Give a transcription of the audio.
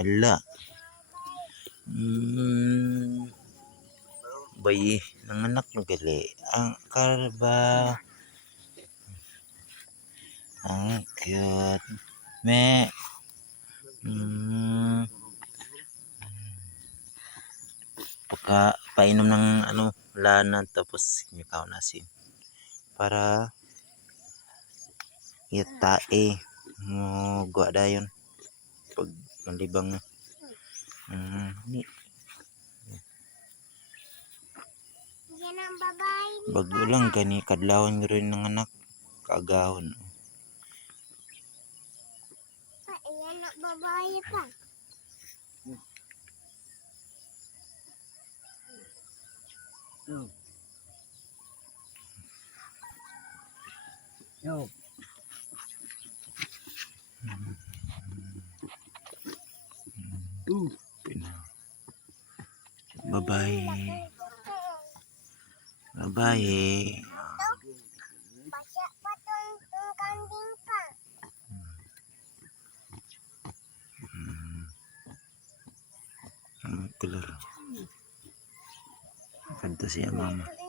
Hala. Bayi, nanganak na gali. Ang karba. Ang cute. Me. Painom ng lana tapos ikaw nasin. Para itae mo gwa dayon pag malibang bago lang gani kadlawon rin ng anak kaagahon. Ayan na babae pa. Yo. Babae. Babae. Pasya pa tong kambing pa. Color. Fantasy mama.